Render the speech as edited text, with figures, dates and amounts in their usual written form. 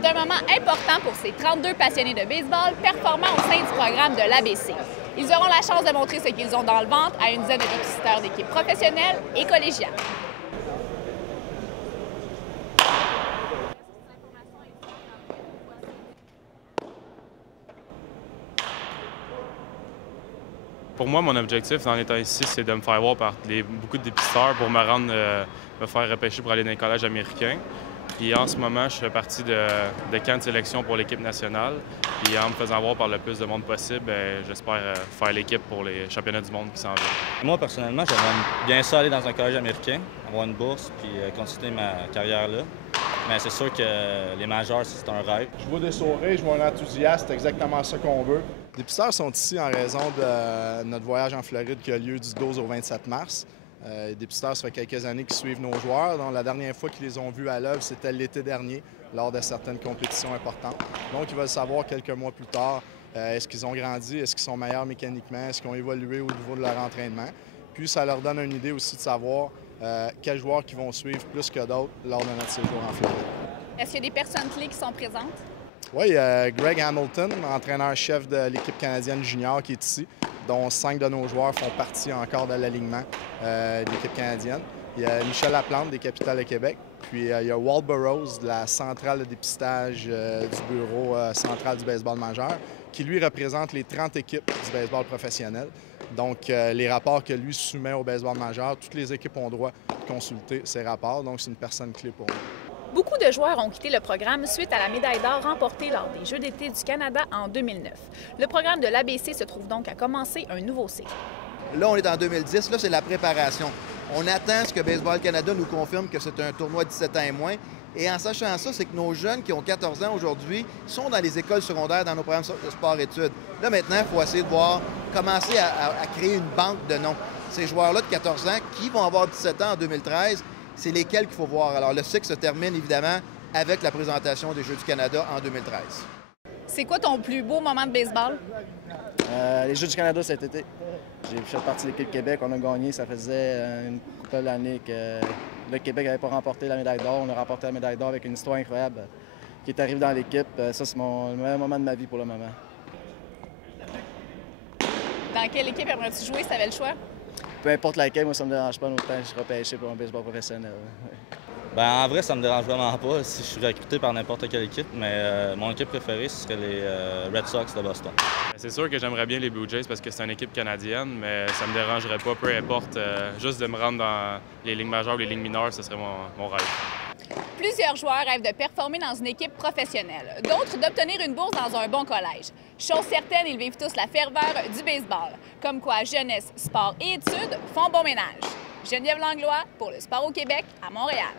C'est un moment important pour ces 32 passionnés de baseball performant au sein du programme de l'ABC. Ils auront la chance de montrer ce qu'ils ont dans le ventre à une dizaine de dépisteurs d'équipes professionnelles et collégiales. Pour moi, mon objectif en étant ici, c'est de me faire voir par beaucoup de dépisteurs pour me faire repêcher pour aller dans les collèges américains. Puis en ce moment, je fais partie de camp de sélection pour l'équipe nationale. Puis en me faisant voir par le plus de monde possible, j'espère faire l'équipe pour les championnats du monde qui s'en viennent. Moi, personnellement, j'aimerais bien ça aller dans un collège américain, avoir une bourse puis continuer ma carrière là. Mais c'est sûr que les majeurs, c'est un rêve. Je vois des sourires, je vois un enthousiasme, c'est exactement ça qu'on veut. Les dépisteurs sont ici en raison de notre voyage en Floride qui a lieu du 12 au 27 mars. Les dépisteurs, ça fait quelques années qu'ils suivent nos joueurs. Donc, la dernière fois qu'ils les ont vus à l'œuvre, c'était l'été dernier, lors de certaines compétitions importantes. Donc, ils veulent savoir quelques mois plus tard, est-ce qu'ils ont grandi, est-ce qu'ils sont meilleurs mécaniquement, est-ce qu'ils ont évolué au niveau de leur entraînement. Puis, ça leur donne une idée aussi de savoir quels joueurs qui vont suivre plus que d'autres lors de notre séjour en Floride. Est-ce qu'il y a des personnes clés qui sont présentes? Oui, Greg Hamilton, entraîneur-chef de l'équipe canadienne junior qui est ici, dont 5 de nos joueurs font partie encore de l'alignement de l'équipe canadienne. Il y a Michel Laplante des Capitales de Québec, puis il y a Walt Burroughs de la centrale de dépistage du bureau central du baseball majeur, qui lui représente les 30 équipes du baseball professionnel. Donc, les rapports que lui soumet au baseball majeur, toutes les équipes ont droit de consulter ces rapports, donc c'est une personne clé pour nous. Beaucoup de joueurs ont quitté le programme suite à la médaille d'or remportée lors des Jeux d'été du Canada en 2009. Le programme de l'ABC se trouve donc à commencer un nouveau cycle. Là, on est en 2010, là, c'est la préparation. On attend ce que Baseball Canada nous confirme que c'est un tournoi de 17 ans et moins. Et en sachant ça, c'est que nos jeunes qui ont 14 ans aujourd'hui sont dans les écoles secondaires, dans nos programmes de sport-études. Là, maintenant, il faut essayer de commencer à créer une banque de noms. Ces joueurs-là de 14 ans qui vont avoir 17 ans en 2013, c'est lesquels qu'il faut voir. Alors, le cycle se termine évidemment avec la présentation des Jeux du Canada en 2013. C'est quoi ton plus beau moment de baseball? Les Jeux du Canada cet été. J'ai fait partie de l'équipe Québec, on a gagné. Ça faisait une couple d'années que le Québec n'avait pas remporté la médaille d'or. On a remporté la médaille d'or avec une histoire incroyable qui est arrivée dans l'équipe. Ça, c'est le meilleur moment de ma vie pour le moment. Dans quelle équipe aimerais-tu jouer si tu avais le choix? Peu importe laquelle, moi, ça me dérange pas autant que je suis repêché pour un baseball professionnel. En vrai, ça me dérange vraiment pas si je suis recruté par n'importe quelle équipe, mais mon équipe préférée, ce serait les Red Sox de Boston. C'est sûr que j'aimerais bien les Blue Jays parce que c'est une équipe canadienne, mais ça me dérangerait pas, peu importe, juste de me rendre dans les ligues majeures ou les ligues mineures, ce serait mon rêve. Plusieurs joueurs rêvent de performer dans une équipe professionnelle, d'autres d'obtenir une bourse dans un bon collège. Chose certaine, ils vivent tous la ferveur du baseball. Comme quoi, jeunesse, sport et études font bon ménage. Geneviève Langlois pour le Sport au Québec à Montréal.